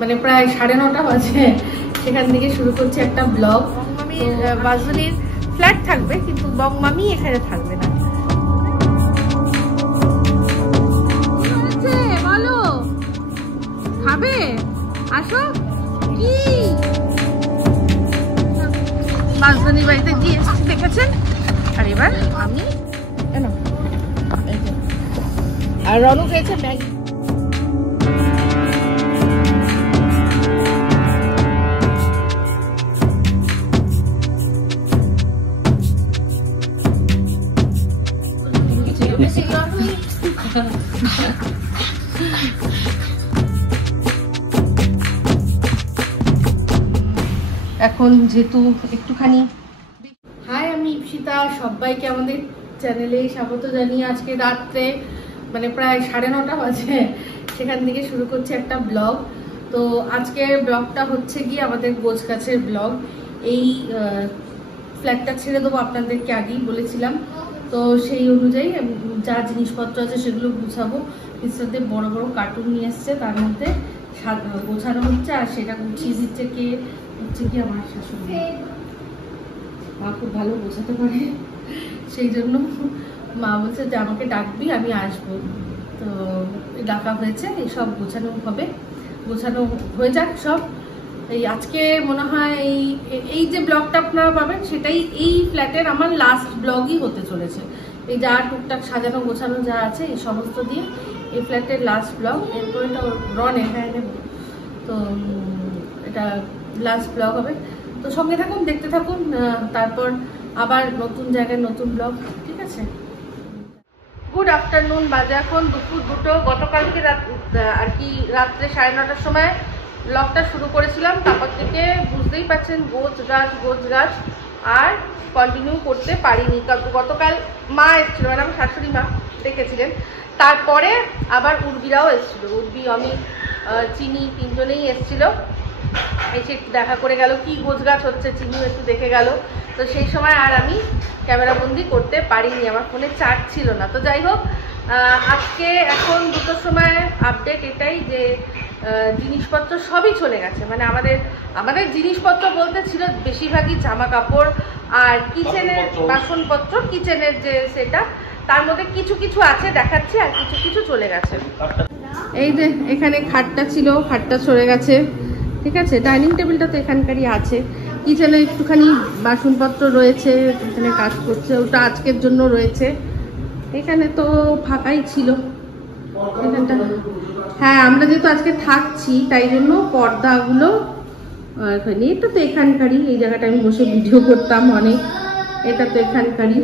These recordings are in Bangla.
মানে প্রায় 9:30 বাজে, সেখান থেকে শুরু করছি একটা ব্লগ। আমি বাজুলির ফ্ল্যাট থাকবে, কিন্তু বং মামি এখানে থাকবে না। বলো, খাবে? আসো। কি বাজুলির বাড়িতে গিয়ে দেখেছেন। আর এবার আমি আর রনু খেয়েছে ম্যাগি। এখন যেহেতু একটুখানি হাই, আমি ইপসিতা, সবাইকে আমাদের চ্যানেলে স্বাগত জানিয়ে আজকে রাত্রে মানে প্রায় 9:30 বাজে, সেখান থেকে শুরু করছি একটা ব্লগ। তো আজকের ব্লগটা হচ্ছে গিয়ে আমাদের গোছগাছের ব্লগ। এই ফ্ল্যাটটা ছেড়ে দেবো, আপনাদেরকে আগেই বলেছিলাম। তো সেই অনুযায়ী যা জিনিসপত্র আছে সেগুলো গুছাবো। মিস্টারদের বড় বড় কার্টুন নিয়ে এসছে, তার মধ্যে গোছানো হচ্ছে, আর সেটা গুছিয়ে দিচ্ছে কে হচ্ছে কি আমার শাশুড়ি। মা খুব ভালো বোঝাতে পারে, সেই জন্য মা বলছে যে আমাকে ডাকবি, আমি আসবো। তো ডাকা হয়েছে, এইসব গোছানো হবে, গোছানো হয়ে যাক সব। এই আজকে মনে হয় এই যে ব্লগটা আপনারা পাবেন সেটাই এই ফ্ল্যাটের আমার লাস্ট ব্লগই হতে চলেছে। এই যা টুকটাক সাজানো গোছানো যা আছে এই সমস্ত দিয়ে এই ফ্ল্যাটের লাস্ট ব্লগ। এরপরে এটা রন এখানে নেব, তো এটা লাস্ট ব্লগ হবে। তো সঙ্গে থাকুন, দেখতে থাকুন, তারপর আবার নতুন জায়গায় নতুন ব্লগ। ঠিক আছে। গুড আফটারনুন, বাজে এখন দুপুর 2টো। গতকালকে আর কি রাত্রে 9:30টার সময় ব্লগটা শুরু করেছিলাম, তারপর থেকে বুঝতেই পারছেন গোছ গাছ আর কন্টিনিউ করতে পারিনি। গতকাল মা এসেছিল, মানে আমার শাশুড়ি মা দেখেছিলেন। তারপরে আবার উর্বিরাও এসেছিল, উর্বি, আমি, চিনি, 3জনেই এসেছিল। এসে একটু দেখা করে গেল কি গোছগাছ হচ্ছে, চিনিও একটু দেখে গেল। তো সেই সময় আর আমি ক্যামেরাবন্দি করতে পারিনি, আমার ফোনে চার্জ ছিল না। তো যাই হোক, আজকে এখন 2টোর সময় আপডেট এটাই যে জিনিসপত্র সবই চলে গেছে। মানে আমাদের জিনিসপত্র বলতে ছিল বেশিরভাগই জামা কাপড় আর কিচেনের বাসনপত্র, কিচেনের যে সেটা, তার মধ্যে কিছু কিছু আছে দেখাচ্ছি, আর কিছু কিছু চলে গেছে। এই যে এখানে খাটটা ছিল, খাটটা সরে গেছে। ঠিক আছে, ডাইনিং টেবিলটা তো এখানকারই আছে। কিচেনে একটুখানি বাসনপত্র রয়েছে, এখানে কাজ করছে, ওটা আজকের জন্য রয়েছে। এখানে তো ফাঁকাই ছিল এখানটা। হ্যাঁ, আমরা যেহেতু আজকে থাকছি তাই জন্য পর্দাগুলো এখানে, এটা তো এখানকারই। এই জায়গাটা আমি বসে ভিডিও করতাম অনেক, এটা তো এখানকারই।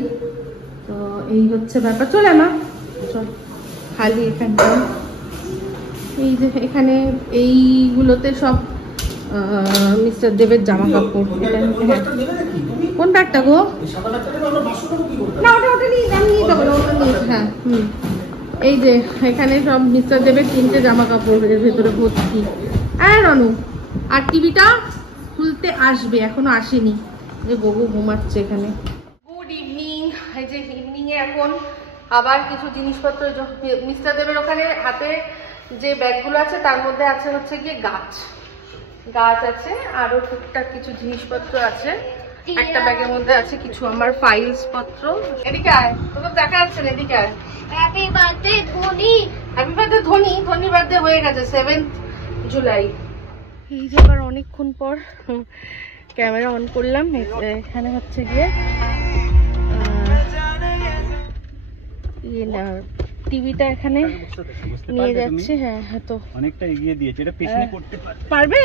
তো এই হচ্ছে ব্যাপার। চলে মা, চল। খালি এখানটা এই যে এখানে এইগুলোতে সব মিস্টার দেবের জামা কাপড়। কোন ব্যাগটা গো? না, ওটা নিয়ে যাবো না, ওটা নিয়ে। হ্যাঁ, এই যে এখানে সব মিস্টার দেবের 3টে জামা কাপড় এর ভেতরে ভর্তি। হ্যাঁ রনু, আর টিভিটা খুলতে আসবে, এখনো আসেনি, যে বউ ঘুমাচ্ছে এখানে। Good evening. এই যে ইভিনিংয়ে এখন আবার কিছু জিনিসপত্র মিস্টার দেবের ওখানে হাতে যে ব্যাগগুলো আছে তার মধ্যে আছে হচ্ছে গিয়ে গাছ আছে, আরো টুকটাক কিছু জিনিসপত্র আছে। একটা ব্যাগের মধ্যে আছে কিছু আমার ফাইলস পত্র। এদিকে আয়, তোকে দেখা যাচ্ছে না, এদিকে আয়। Happy birthday Dhoni. Happy birthday Dhoni. ধোনির বার্থডে হয়ে গেছে 7 জুলাই। এই যে আবার অনেকক্ষণ পর ক্যামেরা অন করলাম। এখানে হচ্ছে গিয়ে টিভিটা এখানে নিয়ে যাচ্ছে। হ্যাঁ হ্যাঁ, তো অনেকটা এগিয়ে দিয়েছে, এটা পিছনে করতে পারবে।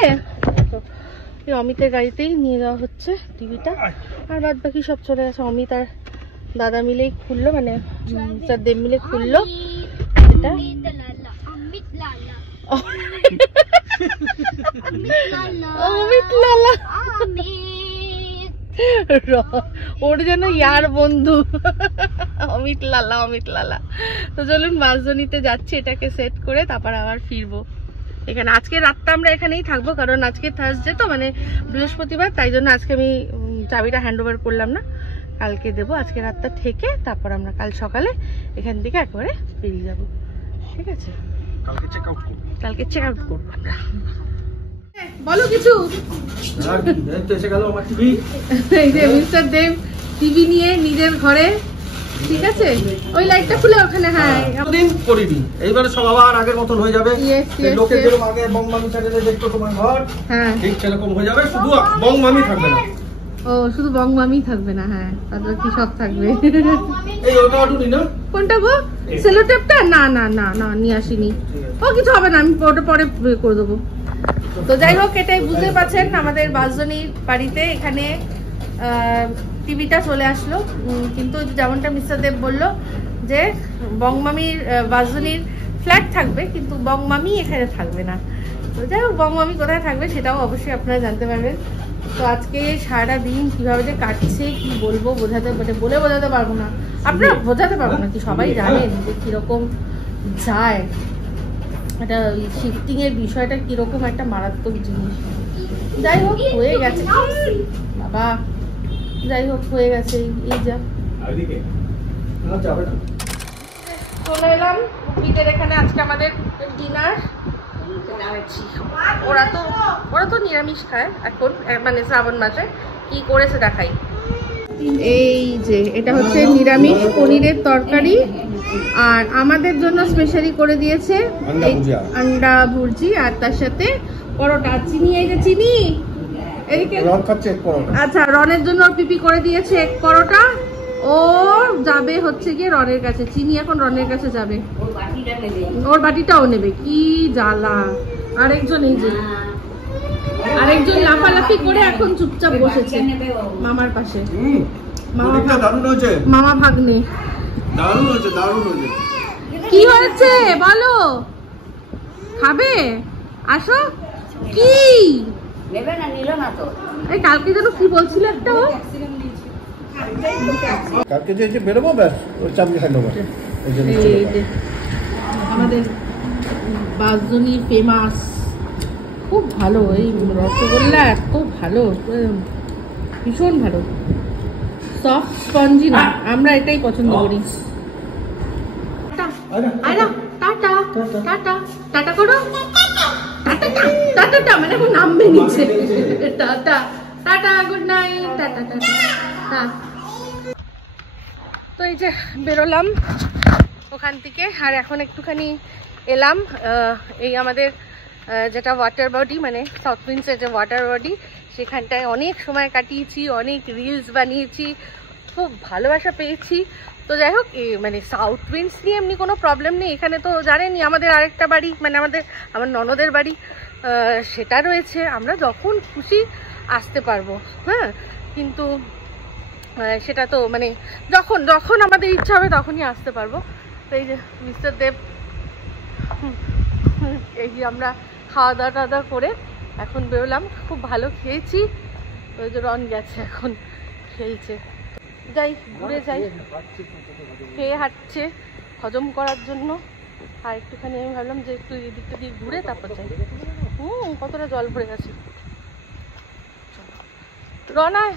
এই অমিতের গাড়িতেই নিয়ে যাওয়া হচ্ছে টিভিটা, আর বাদ বাকি সব চলে গেছে। অমিত আর দাদা মিলেই খুললো, মানে স্যার দেব মিলে খুললো এটা। অমিত লালা, ওর যেন ইয়ার বন্ধু অমিত লালা। তো চলুন, বাসজনিতে যাচ্ছি, এটাকে সেট করে তারপর আবার ফিরবো এখানে। আজকে রাতটা আমরা এখানেই থাকবো, কারণ আজকে থার্সডে তো, মানে বৃহস্পতিবার, তাই জন্য আজকে আমি চাবিটা হ্যান্ড ওভার করলাম না, কালকে দেবো। আজকে রাতটা থেকে তারপর আমরা কাল সকালে এখান থেকে একেবারে বেরিয়ে যাবো। ঠিক আছে, কালকে চেক আউট করবো আমরা। বলো কিছু। এসে গেল আমার টিভি। এই যে মিস্টার দেব টিভি নিয়ে নিজের ঘরে, ঠিক আছে ওই লাইটটা খুলে ওখানে। হ্যাঁ দিন করিনি, এইবারে সব আবার আগের মতন হয়ে যাবে। লোকে যেরকম আগে বং মামি চ্যানেলে দেখতো তোমার ঘর, হ্যাঁ ঠিক সেরকম হয়ে যাবে, শুধু বং মামি থাকবে না। ও শুধু বং মামি থাকবে না, হ্যাঁ তারপর কি সব থাকবে। এই ওটা অটুনি না, কোনটা গো? সেলো টেপটা? না না না না নিয়ে আসিনি। ও কিছু হবে না, আমি ওটা পরে করে দেবো। তো যাই হোক, এটাই বুঝতে পারছেন আমাদের বাসজনীর বাড়িতে এখানে টিভিটা চলে আসলো। কিন্তু যেমনটা মিস্টার দেব বললো যে বংমামির বাসজনীর ফ্ল্যাট থাকবে, কিন্তু বংমামি এখানে থাকবে না। তো যাই হোক, বংমামি কোথায় থাকবে সেটাও অবশ্যই আপনারা জানতে পারবেন। তো আজকে সারাটা দিন কিভাবে যে কাটছে কি বলবো, বলে বোঝাতে পারবো না, আপনারা বোঝাতে পারবো না, কি সবাই জানেন যে কিরকম যায় এটা শিফটিং এর বিষয়টা, কিরকম একটা মারাত্মক জিনিস। যাই হোক হয়ে গেছে বাবা, যাই হোক হয়ে গেছে। এই যা চলে এলাম উপিদের এখানে, আজকে আমাদের ডিনার। ওরা তো নিরামিষ খায় এখন, মানে শ্রাবণ মাসে। কি করেছে দেখাই। এই যে এটা হচ্ছে নিরামিষ পনিরের তরকারি, আর আমাদের জন্য স্পেশালি করে দিয়েছে আন্ডা ভুর্জি, আর তার সাথে পরোটা। চিনি, এই যে চিনি এদিকে আচ্ছা, রনের জন্য পিপি করে দিয়েছে এক পরোটা। ও যাবে হচ্ছে গিয়ে রনের কাছে, চিনি এখন রনের কাছে যাবে, ওর বাটিটাও নেবে। কি জ্বালা। আরেকজন এই যে আরেকজন লাফালাফি করে এখন চুপচাপ বসেছে মামার পাশে। মামা ভাগ্নে কি হয়েছে বলো, খাবে? আসো। কি নেবে না, নিল না তো। এই কালকে যেন কি বলছিল একটা, ও কালকে যে বেরোবো ব্যাস ওর চাবি খাই নেবো। আমাদের বাসজনী ফেমাস, খুব ভালো এই রসগোল্লা, এত ভালো, ভীষণ ভালো, সফট স্পঞ্জি না, আমরা এটাই পছন্দ করি। টাটা টাটা টাটা করো, টাটা মানে এখন নামবে নিচে। Tata tata, good night, tata tata. তো এই যে বেরোলাম ওখান থেকে, আর এখন একটুখানি এলাম এই আমাদের যেটা ওয়াটার বডি, মানে সাউথ উইন্ডসের যে ওয়াটার বডি, সেখানটায় অনেক সময় কাটিয়েছি, অনেক রিলস বানিয়েছি, খুব ভালোবাসা পেয়েছি। তো যাই হোক, মানে সাউথ উইন্ডস নিয়ে এমনি কোনো প্রবলেম নেই। এখানে তো জানেনই আমাদের আরেকটা বাড়ি, মানে আমার ননদের বাড়ি সেটা রয়েছে, আমরা যখন খুশি আসতে পারবো। হ্যাঁ, কিন্তু সেটা তো মানে যখন আমাদের ইচ্ছা হবে তখনই আসতে পারবো। তো এই যে মিস্টার দেব, এই যে আমরা খাওয়া দাওয়া করে এখন বেরোলাম, খুব ভালো খেয়েছি। ওই যে রন গেছে এখন খেলছে, যাই ঘুরে যাই, খেয়ে হাঁটছে হজম করার জন্য। আর একটুখানি আমি ভাবলাম যে একটু এদিকটা দিয়ে ঘুরে তারপর যাই। কতটা জল ভরে গেছে। রনায়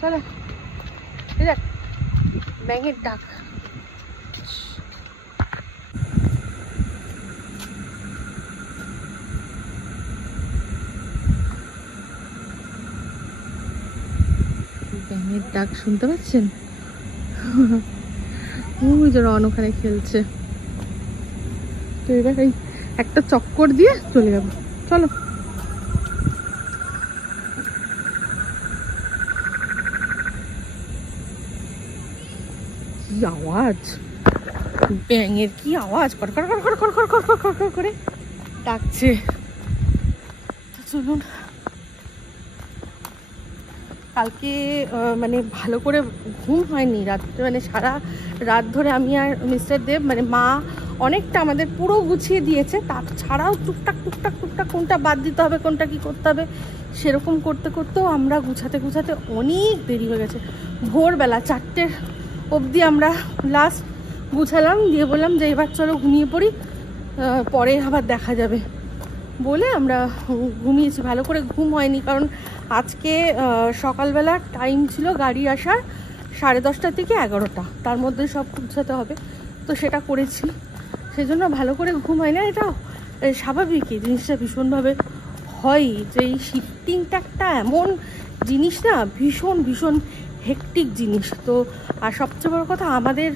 চলো, দেখ ব্যাঙের ডাক। ব্যাঙের ডাক শুনতে পাচ্ছেন? ওই যে রন ওখানে খেলছে। তো এবার এই একটা চক্কর দিয়ে চলে যাবো, চলো। কি আওয়াজ, ব্যাঙের কি আওয়াজ, কড়কড় কড়কড় কড়কড় কড়কড় কড়কড় করে ডাকছে। তো চলুন, কালকে মানে ভালো করে ঘুম হয়নি রাত্রে, মানে সারা রাত ধরে আমি আর মিস্টার দেব, মানে মা অনেকটা আমাদের পুরো গুছিয়ে দিয়েছে, তাছাড়াও টুকটাক টুকটাক টুকটাক কোনটা বাদ দিতে হবে, কোনটা কি করতে হবে, সেরকম করতে করতেও আমরা গুছাতে অনেক দেরি হয়ে গেছে। ভোরবেলা 4টে অবধি আমরা লাস্ট গুছালাম, দিয়ে বললাম যে এবার চলো ঘুমিয়ে পড়ি, পরে আবার দেখা যাবে বলে আমরা ঘুমিয়েছি। ভালো করে ঘুম হয়নি, কারণ আজকে সকালবেলা টাইম ছিল গাড়ি আসার 10:30 থেকে 11টা, তার মধ্যে সব গুছাতে হবে। তো সেটা করেছি, সেই জন্য ভালো করে ঘুম হয় না। এটা স্বাভাবিক, এই জিনিসটা ভীষণভাবে হয় যে এই শিফটিংটা একটা এমন জিনিস না, ভীষণ ভীষণ হেক্টিক জিনিস। তো আর সবচেয়ে বড় কথা আমাদের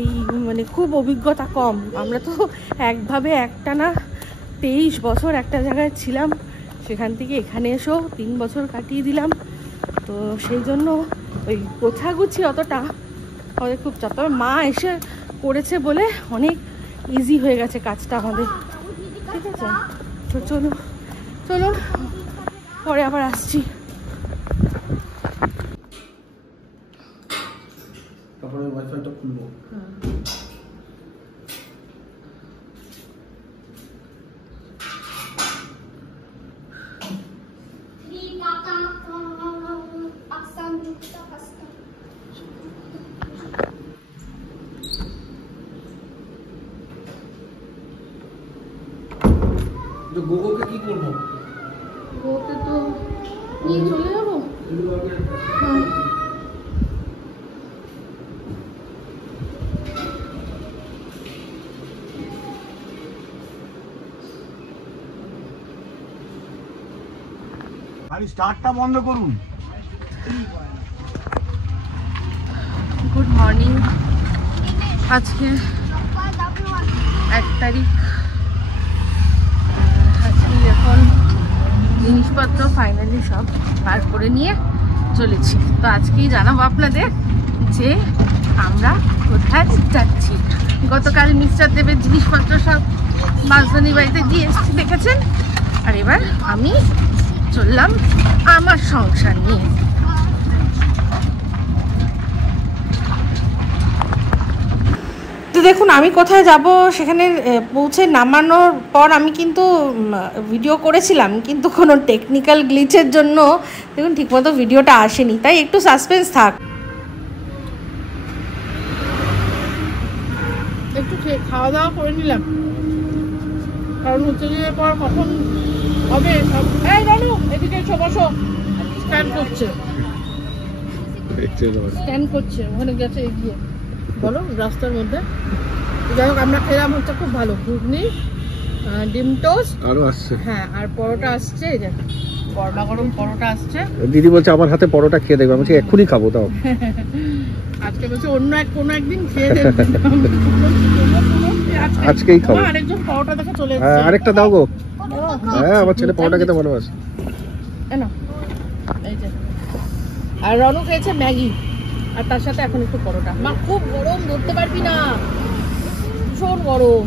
এই মানে খুব অভিজ্ঞতা কম। আমরা তো একভাবে একটানা 23 বছর একটা জায়গায় ছিলাম, সেখান থেকে এখানে এসেও 3 বছর কাটিয়ে দিলাম। তো সেই জন্য ওই গোছাগুছি অতটা আমাদের খুব চাপ। তবে মা এসে করেছে বলে অনেক ইজি হয়ে গেছে কাজটা আমাদের, ঠিক আছে। তো চলুন চলুন, পরে আবার আসছি। তারপরে ওয়াইফাইটা খুলবো। গোগোকে কি করবো? গোগোকে তো নিয়ে চলে যাবো। হ্যাঁ, খালি স্টার্টটা বন্ধ করুন। Good morning. আজকে 1 তারিখ। আজকে এখন জিনিসপত্র ফাইনালি সব বার করে নিয়ে চলেছি। তো আজকেই জানাবো আপনাদের যে আমরা কোথায় যাচ্ছি। গতকাল মিস্টার দেবের জিনিসপত্র সব বাসধানী বাড়িতে দিয়ে এসেছি, দেখেছেন। আর এবার আমি চললাম আমার সংসার নিয়ে। তো দেখুন আমি কোথায় যাব, সেখানে পৌঁছে নামানোর পর আমি কিন্তু ভিডিও করেছিলাম, কিন্তু কোনো টেকনিক্যাল গ্লিচের জন্য দেখুন ঠিকমতো ভিডিওটা আসেনি, তাই একটু সাসপেন্স থাক। একটু খাওয়া দাওয়া করে নিলাম, কারণ হচ্ছে যে পর কখন হবে সব। এই রানু এদিকে এসো, বসো। স্ক্যান করছে, স্ক্যান করছে, ওখানে গেছে এগিয়ে। বলো রাস্তার মধ্যে। যাই হোক আমরা খেলাম হচ্ছে খুব ভালো ঘুগনি, ডিম টোস্ট আরো আসছে। হ্যাঁ, আর পরোটা আসছে, এই যে গরমা গরম পরোটা আসছে। দিদি বলছে আমার হাতে পরোটা খেয়ে দেখবে, আমি বলছি এক্ষুনি খাবো। তাও আজকে বলছি অন্য কোনো একদিন খেয়ে দেখবে, আজকেই খাবো। আরেকজন পরোটা দেখে চলে এসেছে। আরেকটা দাও গো। হ্যাঁ, আমার ছেলে পরোটা খেতে ভালোবাসে। এই যে, আর রনু খেয়েছে ম্যাগি, আর তার সাথে এখন একটু পরোটা। মা খুব গরম, ধরতে পারবি না, ভীষণ গরম।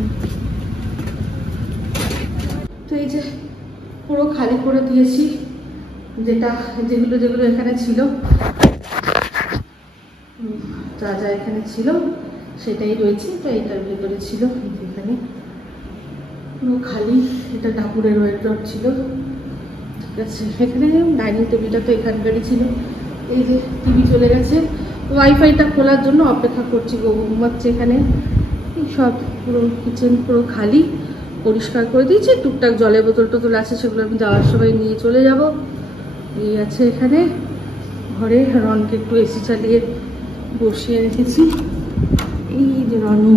তো এই যে পুরো খালি করে দিয়েছি, যেগুলো এখানে ছিল, যা যা এখানে ছিল সেটাই রয়েছে। তো এইটার ভেতরে ছিল, এখানে পুরো খালি। এটা ঠাকুরের ওয়েটার ছিল, ঠিক আছে। এখানে ডাইনিং টেবিলটা তো এখানকারই ছিল। এই যে টিভি চলে গেছে, ওয়াইফাইটা খোলার জন্য অপেক্ষা করছি। গোবু ঘুমাচ্ছে এখানে। এই সব পুরো কিচেন পুরো খালি, পরিষ্কার করে দিয়েছি। টুকটাক জলের বোতল টোতল আছে, সেগুলো আমি যাওয়ার সময় নিয়ে চলে যাব। এই আছে এখানে ঘরে। রনকে একটু এসি চালিয়ে বসিয়ে রেখেছি। এই যে রনু,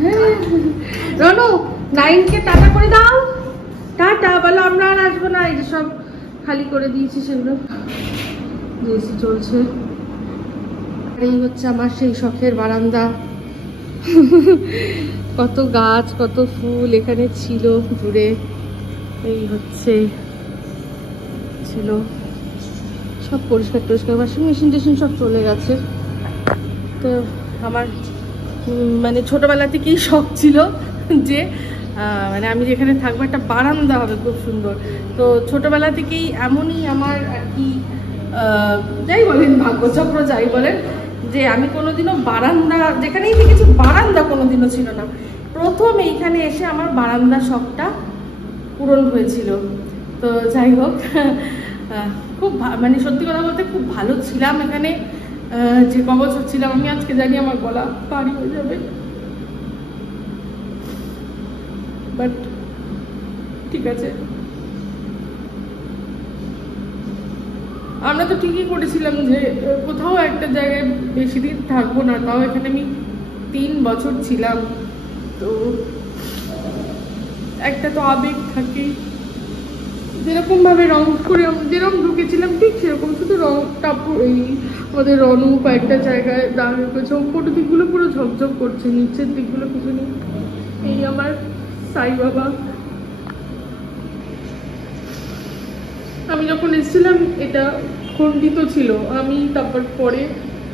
হ্যাঁ রনু 9কে টাটা করে দাও। টাটা বলো, আমরা আর আসবো না। এই যে সব খালি করে দিয়েছি, সেগুলো এসি চলছে। আর এই হচ্ছে আমার সেই শখের বারান্দা। কত গাছ, কত ফুল এখানে ছিল জুড়ে। এই হচ্ছে ছিল সব পরিষ্কার টরিষ্কার, ওয়াশিং মেশিন টেশিন সব চলে গেছে। তো আমার মানে ছোটবেলা থেকেই শখ ছিল যে মানে আমি যেখানে থাকবো একটা বারান্দা হবে খুব সুন্দর। তো ছোটবেলা থেকেই এমনই আমার আর কি, যাই বলেন ভাগ্যচক্র যাই বলেন, যে আমি কোনোদিনও বারান্দা, যেখানেই দেখেছি বারান্দা কোনোদিনও ছিল না। প্রথম এইখানে এসে আমার বারান্দা শখটা পূরণ হয়েছিল। তো যাই হোক, খুব মানে সত্যি কথা বলতে খুব ভালো ছিলাম এখানে। যে ক বছর ছিলাম আমি, আজকে জানি আমার গলা ভারী হয়ে যাবে, বাট ঠিক আছে। আমরা তো ঠিকই করেছিলাম যে কোথাও একটা জায়গায় বেশি দিন থাকবো না, তাও এখানে আমি 3 বছর ছিলাম। তো একটা তো আবেগ থাকে, যেরকম ভাবে রং করে যেরকম ঢুকেছিলাম ঠিক সেরকম, শুধু রংটা এই আমাদের রনু কয়েকটা জায়গায় দাঁড়িয়ে করেছে, ওপরের দিকগুলো পুরো ঝকঝক করছে, নিচের দিকগুলো কিছু নেই। এই আমার সাই বাবা, আমি যখন এসেছিলাম এটা খণ্ডিত ছিল, আমি তারপর পরে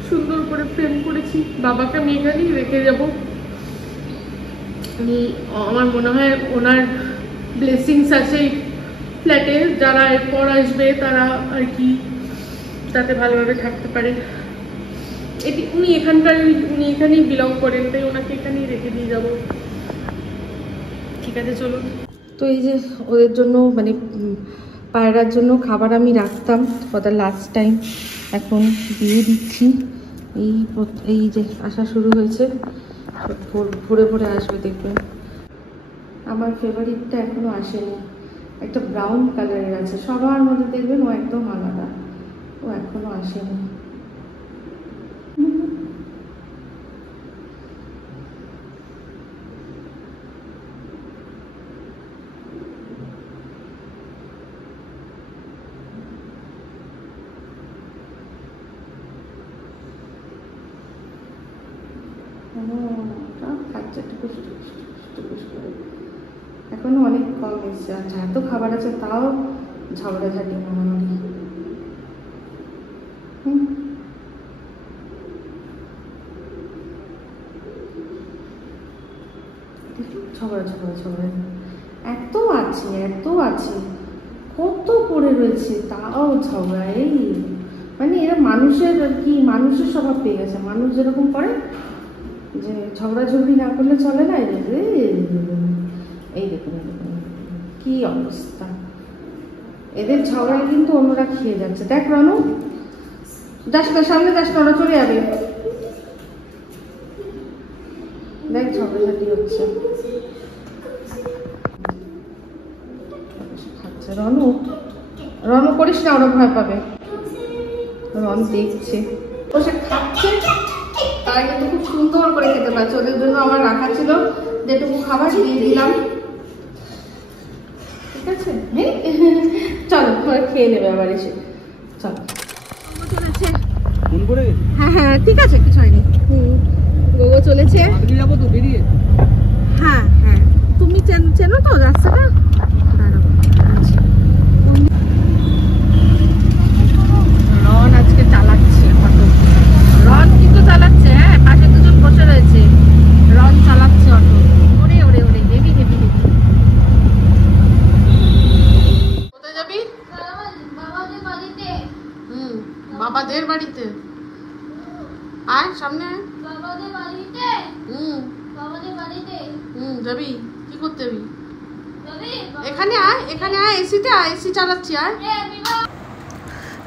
সুন্দর করে ফ্রেম করেছি। বাবাকে আমি এখানেই রেখে যাব, আমার মনে হয় ওনার ব্লেসিংস আছে ফ্ল্যাটে, যারা এরপর আসবে তারা আর কি যাতে ভালোভাবে থাকতে পারে। এটি উনি এখানেই বিলং করেন, তাই ওনাকে এখানেই রেখে দিয়ে যাবো। ঠিক আছে চলুন। তো এই যে ওদের জন্য মানে পায়রার জন্য খাবার আমি রাখতাম ফর দ্য লাস্ট টাইম, এখন দিয়ে দিচ্ছি। এই যে আসা শুরু হয়েছে, ভরে ভরে আসবে দেখবেন। আমার ফেভারিটটা এখনো আসেনি, একটা ব্রাউন কালারের আছে, সবার মধ্যে দেখবেন ও একদম আলাদা, ও এখনো আসেনি। এখনো অনেক কম এসছে, আচ্ছা এত খাবার আছে তাও ঝগড়াঝাটি মারামারি। ঝগড়া এত আছে কত পড়ে রয়েছে তাও ঝগড়া। এই মানে এরা মানুষের আর কি, মানুষের স্বভাব পেয়ে গেছে, মানুষ যেরকম করে যে ঝগড়াঝগড়ি না করলে চলে না। এই দেখুন কি অবস্থা, এদের ঝগড়ায় কিন্তু অন্যরা খেয়ে যাচ্ছে। দেখ রনু, যাস না সামনে, যাস না, ওরা চলে যাবে। দেখ ঝগড়াঝাটি হচ্ছে, খাচ্ছে। রনু করিস না, ওরা ভয় পাবে। রন দেখছে বসে খাচ্ছে, তারা কিন্তু খুব সুন্দর করে খেতে পারছে। ওদের জন্য আমার রাখা ছিল, যেটুকু খাবার দিয়ে দিলাম। ঠিক আছে, চলো খেয়ে নেবে আবার এসে। চলো চলেছে, হ্যাঁ ঠিক আছে, কিছু হয়নি। গোগো চলেছে, যাবো তো বেরিয়ে। হ্যাঁ তুমি চেনো তো রাস্তাটা? রন আজকে চালাচ্ছে অটো, রন কিন্তু চালাচ্ছে, হ্যাঁ পাশে দুজন বসে রয়েছে, রন চালাচ্ছে অটো। ওরে হেভি। কোথায় যাবি? বাবাদের বাড়িতে। আয় সামনে, যাবি? কি করতে যাবি? এখানে আয়, এসিতে আয়, এসি চালাচ্ছি। আয়।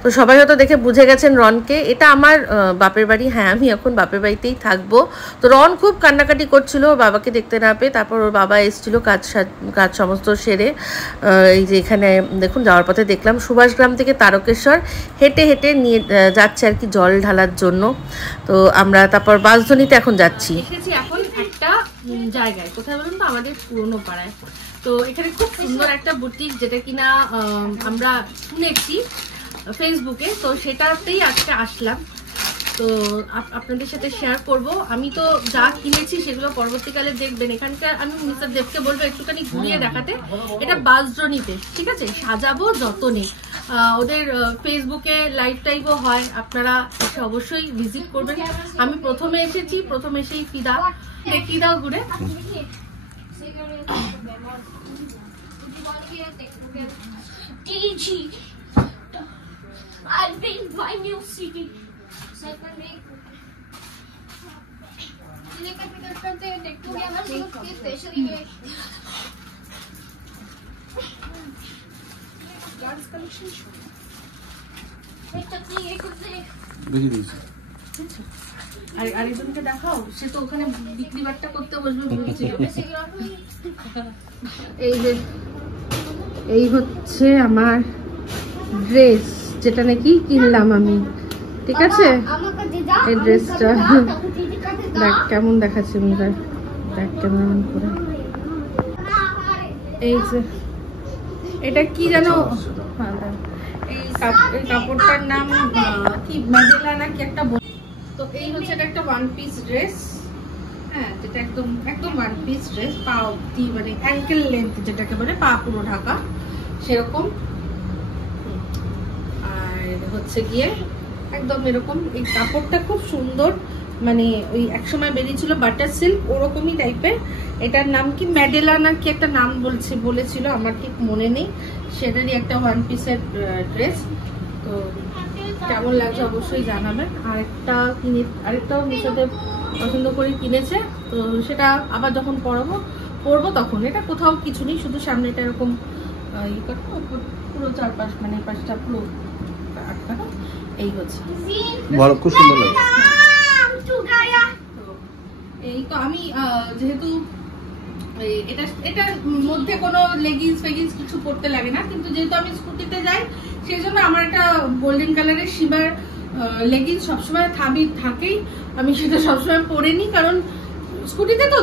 তো সবাই হয়তো দেখে বুঝে গেছেন রনকে, এটা আমার বাপের বাড়ি। হ্যাঁ আমি এখন বাপের বাড়িতেই থাকবো। তো রন খুব কান্নাকাটি করছিল বাবাকে দেখতে না পেয়ে। তারপর ওর বাবা এসেছিলো কাজ সমস্ত সেরে। এই যে এখানে দেখুন, যাওয়ার পথে দেখলাম সুভাষগ্রাম থেকে তারকেশ্বর হেঁটে নিয়ে যাচ্ছে আর কি জল ঢালার জন্য। তো আমরা তারপর বাসধনীতে এখন যাচ্ছি। এসেছি এখন একটা জায়গায়, কোথায় বলুন তো, আমাদের পুরনো পাড়ায়। তো এখানে খুব সুন্দর একটা বুটিক, যেটা কিনা আমরা শুনেছি ফেসবুকে, তো সেটাতেই আজকে আসলাম। তো আপনাদের সাথে শেয়ার করব। আমি তো যা কিনেছি সেগুলো পরবর্তীকালে দেখবেন। এখানকার আমি মিস্টার দেবকে বলবো একটুখানি ঘুরিয়ে দেখাতে। এটা বাসজনিতে, ঠিক আছে, সাজাবো যতনে। ওদের ফেসবুকে লাইভ টাইভও হয়, আপনারা এসে অবশ্যই ভিজিট করবেন। আমি প্রথমে এসেই ফিদা দেখিয়ে দাও ঘুরে। I'll bring my new CD. So I can make. लेकर पिकअप करते हैं, देखोगे हमारे लोग की स्पेशली है। Guards collection show. मैं चटनी ये कुछ दे। देखिए देखिए। আরেকজনকে দেখাও, সে তো ওখানে বিক্রি বাট্টা করতে বসবে বলছিল। এই যে এই হচ্ছে আমার ড্রেস, যেটা নাকি কিনলাম আমি, ঠিক আছে? এই ড্রেসটা দেখ কেমন দেখাচ্ছে মিরার, দেখ কেমন করে। এই যে এটা কি জানো, এই কাপড়টার নাম কি ম্যাডেলা নাকি একটা। তো এই হচ্ছে এটা একটা ওয়ান পিস ড্রেস, হ্যাঁ, যেটা একদম একদম ওয়ান পিস ড্রেস, পা অব্দি মানে অ্যাঙ্কেল লেন্থ যেটাকে বলে, পা পুরো ঢাকা সেরকম। আর হচ্ছে গিয়ে একদম এরকম, এই কাপড়টা খুব সুন্দর, মানে ওই একসময় বেরিয়েছিল বাটার সিল্ক ওরকমই টাইপের। এটার নাম কি ম্যাডেলা না কি একটা নাম বলেছিল, আমার ঠিক মনে নেই। সেটারই একটা ওয়ান পিসের ড্রেস। তো কেমন লাগছে অবশ্যই জানাবেন। আরেকটাও মিশোতে পছন্দ করে কিনেছে, তো সেটা আবার যখন পরবো তখন। এটা কোথাও কিছু নেই, শুধু সামনেটা এরকম পুরো চারপাশ মানে পাশটা পুরো আটকানো। এই হচ্ছে খুব সুন্দর লাগে। এই তো আমি যেহেতু এটার মধ্যে কোনো লেগিংস ফেগিংস কিছু পরতে লাগে না, কিন্তু যেহেতু আমি স্কুটিতে যাই সেই জন্য আমার একটা গোল্ডেন কালারের শিবার লেগিংস সবসময় থাকেই। আমি সেটা সবসময় পরে নিই, কারণ স্কুটিতে তো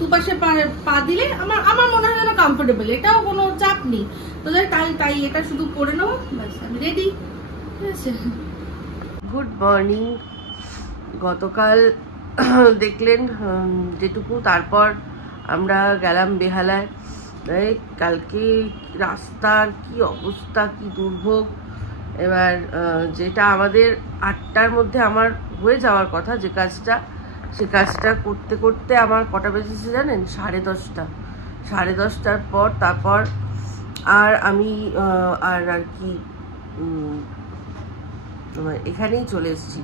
দুপাশে পা দিলে আমার মনে হয় যেন কমফোর্টেবল, এটাও কোনো চাপ নেই। তো তাই এটা শুধু পরে নেবো, ব্যাস আমি রেডি। ঠিক আছে, গুড মর্নিং। গতকাল দেখলেন যেটুকু, তারপর আমরা গেলাম বেহালায়। কালকে রাস্তার কি অবস্থা, কি দুর্ভোগ। এবার যেটা আমাদের 8টার মধ্যে আমার হয়ে যাওয়ার কথা যে কাজটা, সে কাজটা করতে করতে আমার কটা বেজেছে জানেন? 10:30। 10:30টার পর তারপর আর আমি আর কি এখানেই চলে এসেছি,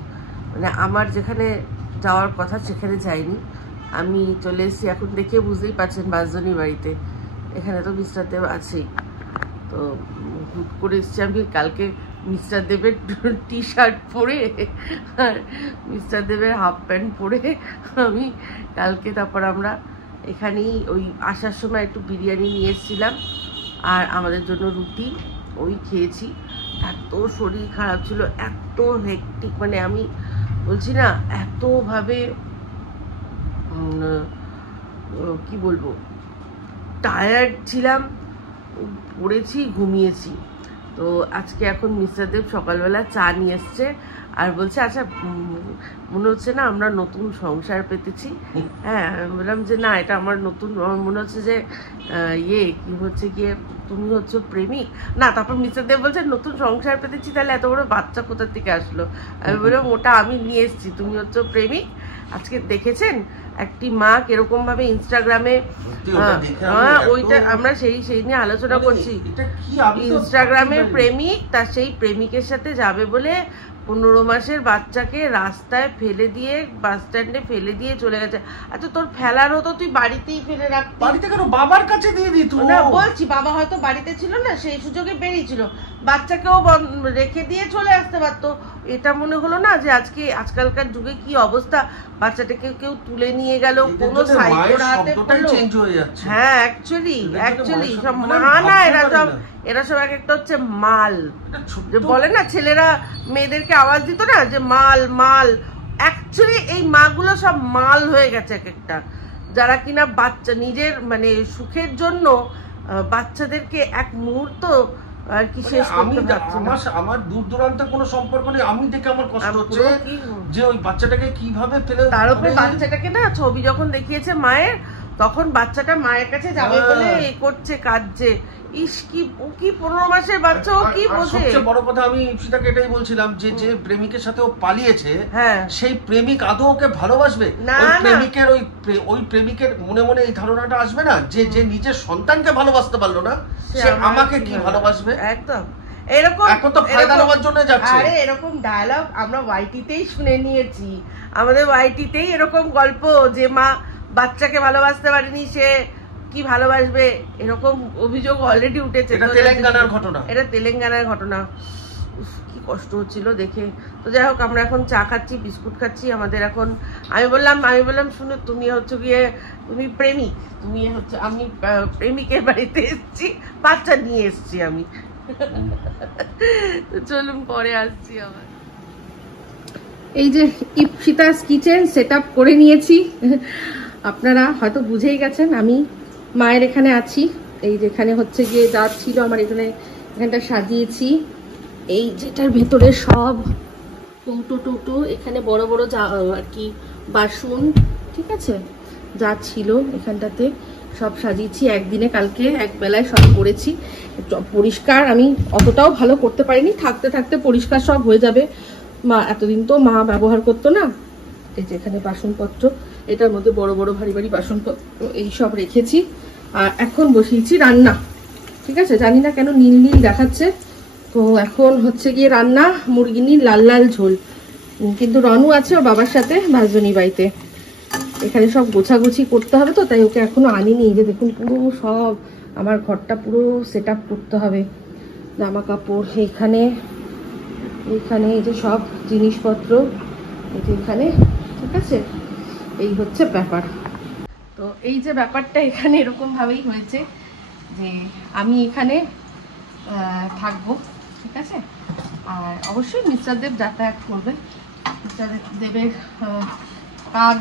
মানে আমার যেখানে যাওয়ার কথা সেখানে যাইনি, আমি চলে এসেছি। এখন দেখে বুঝতেই পারছেন বাসজনীর বাড়িতে, এখানে তো মিস্টার দেব আছেই। তো হুট করে এসেছি আমি। কালকে মিস্টার দেবের টি শার্ট পরে আর মিস্টার দেবের হাফ প্যান্ট পরে আমি কালকে, তারপর আমরা এখানেই ওই আসার সময় একটু বিরিয়ানি নিয়ে এসেছিলাম আর আমাদের জন্য রুটি, ওই খেয়েছি। এত শরীর খারাপ ছিল, এত হেক্টিক, মানে আমি বলছি না এতভাবে কি বলবো, টায়ার্ড ছিলাম, পড়েছি, ঘুমিয়েছি। তো আজকে এখন মিস্টার দেব সকালবেলা চা নিয়ে এসছে আর বলছে আচ্ছা মনে হচ্ছে না আমরা নতুন সংসার পেতেছি। হ্যাঁ, আমি বললাম যে না, এটা আমার নতুন, আমার মনে হচ্ছে যে কি হচ্ছে গিয়ে তুমি হচ্ছে প্রেমিক না। তারপর মিস্টার দেব বলছে নতুন সংসার পেতেছি, তাহলে এত বড় বাচ্চা কোথা থেকে আসলো? আমি বললাম ওটা আমি নিয়ে এসেছি, তুমি হচ্ছে প্রেমিক। আজকে দেখেছেন একটি মা কিরকম ভাবে ইনস্টাগ্রামে, ওইটা আমরা সেই নিয়ে আলোচনা করছি। ইনস্টাগ্রামে প্রেমিক, তার সেই প্রেমিকের সাথে যাবে বলে 15 মাসের বাচ্চাকে রাস্তায় ফেলে দিয়ে, বাস স্ট্যান্ডে ফেলে দিয়ে চলে গেছে। আচ্ছা তোর ফেলার হতো তুই বাড়িতেই ফেলে রাখতি। বাড়িতে কেন, বাবার কাছে দিয়ে দিত না। বলছি বাবা হয়তো বাড়িতে ছিল না, সেই সুযোগে বেরিয়েছিল, বাচ্চাকেও রেখে দিয়ে চলে আসতে পারতো। এটা মনে হলো না যে আজকালকার যুগে কি অবস্থা, বাচ্চাটাকে কেউ তুলে নিয়ে গেল, কোনো সাইকেল হাতে পড়লো। হ্যাঁ, অ্যাকচুয়ালি সব না, এরা সব এক একটা হচ্ছে মাল, যে বলে না ছেলেরা মেয়েদেরকে আওয়াজ দিত না যে মাল মাল, অ্যাকচুয়ালি এই মাগুলো সব মাল হয়ে গেছে এক একটা, যারা কিনা বাচ্চা নিজের মানে সুখের জন্য বাচ্চাদেরকে এক মুহূর্ত আর কি শেষ করতে পারছে না। আমার দূর দূরান্তে কোনো সম্পর্ক নেই, আমি দেখে আমার কষ্ট হচ্ছে যে ওই বাচ্চাটাকে কিভাবে ফেলে। তার উপরে বাচ্চাটাকে না ছবি যখন দেখিয়েছে মায়ের, তখন বাচ্চাটা মায়ের কাছে যাবে বলে করছে, কাঁদছে। ইস কি 15 মাসের বাচ্চা, ও কি বোঝে? সবচেয়ে বড় কথা আমি ইপসিতাকে এটাই বলছিলাম যে প্রেমিকের সাথে ও পালিয়েছে, সেই প্রেমিক আদৌ ওকে ভালোবাসবে? ওই প্রেমিকের মনে মনে এই ধারণাটা আসবে না যে নিজের সন্তানকে ভালোবাসতে পারলো না, সে আমাকে কি ভালোবাসবে? একদম এরকম, এখন তো ফায়দা নেওয়ার জন্য যাচ্ছে। আরে এরকম ডায়লগ আমরা ওয়াইটিতেই শুনে নিয়েছি, আমাদের ওয়াইটিতেই এরকম গল্প যে মা বাচ্চাকে ভালোবাসতে পারেনি, সে কি ভালোবাসবে, এরকম অভিযোগ অলরেডি উঠেছে। এটা তেলেঙ্গানার ঘটনা। কি কষ্ট হচ্ছিল দেখে। তো যাই হোক, আমরা এখন চা খাচ্ছি, বিস্কুট খাচ্ছি। আমাদের এখন আমি বললাম শুনে তুমি হচ্ছে গিয়ে তুমি প্রেমিক, তুমি হচ্ছে, আমি প্রেমিকের বাড়িতে এসেছি, বাচ্চা নিয়ে এসেছি আমি, তো চলুন পরে আসছি আবার। এই যে ইপসিতাস কিচেন সেট আপ করে নিয়েছি, আপনারা হয়তো বুঝেই গেছেন আমি মায়ের এখানে আছি। এই যেখানে হচ্ছে গিয়ে যা ছিল আমার এখানটা সাজিয়েছি, এই যেটার ভেতরে সব কৌটো টোটো, এখানে বড় বড় যা আর কি বাসন, ঠিক আছে, যা ছিল এখানটাতে সব সাজিয়েছি একদিনে, কালকে এক বেলায় সব করেছি। পরিষ্কার আমি অতটাও ভালো করতে পারিনি, থাকতে থাকতে পরিষ্কার সব হয়ে যাবে। মা এতদিন তো মা ব্যবহার করতো না। এই যে এখানে বাসনপত্র, এটার মধ্যে বড় বড় ভারী ভারী বাসনপত্র এই সব রেখেছি। আর এখন বসিয়েছি রান্না, ঠিক আছে, জানি না কেন নীল নীল দেখাচ্ছে। তো এখন হচ্ছে গিয়ে রান্না মুরগির লাল লাল ঝোল, কিন্তু রনু আছে ওর বাবার সাথে ভাজনি বাড়িতে, এখানে সব গোছাগুছি করতে হবে, তো তাই ওকে এখনো আনিনি। যে দেখুন পুরো সব আমার ঘরটা পুরো সেট আপ করতে হবে, জামা কাপড় এইখানে এইখানে, এই যে সব জিনিসপত্র এই যে এখানে, ঠিক আছে, এই হচ্ছে ব্যাপার। তো এই যে ব্যাপারটা এখানে এরকম ভাবেই হয়েছে যে আমি এখানে থাকবো, ঠিক আছে। আর অবশ্যই মিস্টার দেব যাতায়াত করবে, মিস্টার দেবের কাজ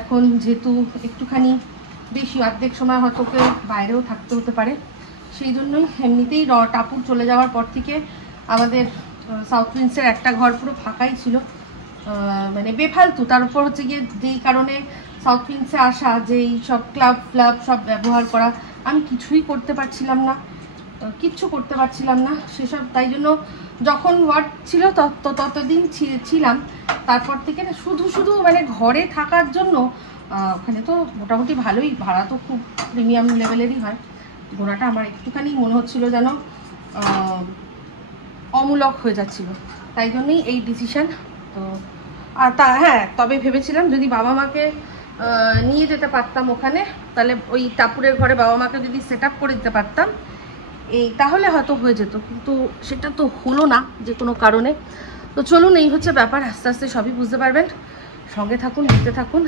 এখন যেহেতু একটুখানি বেশি, অর্ধেক সময় হয়তো ওকে বাইরেও থাকতে হতে পারে, সেই জন্যই এমনিতেই টাপুর চলে যাওয়ার পর থেকে আমাদের সাউথ উইন্ডসের একটা ঘর পুরো ফাঁকাই ছিল, মানে বেফালতু। তার উপর হচ্ছে গিয়ে যেই কারণে সাউথ উইন্ডসে আসা, যেই সব ক্লাব সব ব্যবহার করা, আমি কিছুই করতে পারছিলাম না, কিচ্ছু করতে পারছিলাম না সেসব। তাই জন্য যখন ওয়ার্ড ছিল ততদিন ছিলাম, তারপর থেকে না শুধু মানে ঘরে থাকার জন্য, ওখানে তো মোটামুটি ভালোই ভাড়া, তো খুব প্রিমিয়াম লেভেলেরই হয়। ঘোরাটা আমার একটুখানি মনে হচ্ছিল যেন অমূলক হয়ে যাচ্ছিল, তাই জন্যই এই ডিসিশন। তো আর হ্যাঁ, তবে ভেবেছিলাম যদি বাবা মাকে নিয়ে যেতে পারতাম ওখানে, তাহলে ওই টাপুরের ঘরে বাবা মাকে যদি সেট আপ করে দিতে পারতাম, এই তাহলে হয়তো হয়ে যেত, কিন্তু সেটা তো হলো না যে কোনো কারণে। তো চলুন, এই হচ্ছে ব্যাপার, আস্তে আস্তে সবই বুঝতে পারবেন, সঙ্গে থাকুন, দেখতে থাকুন।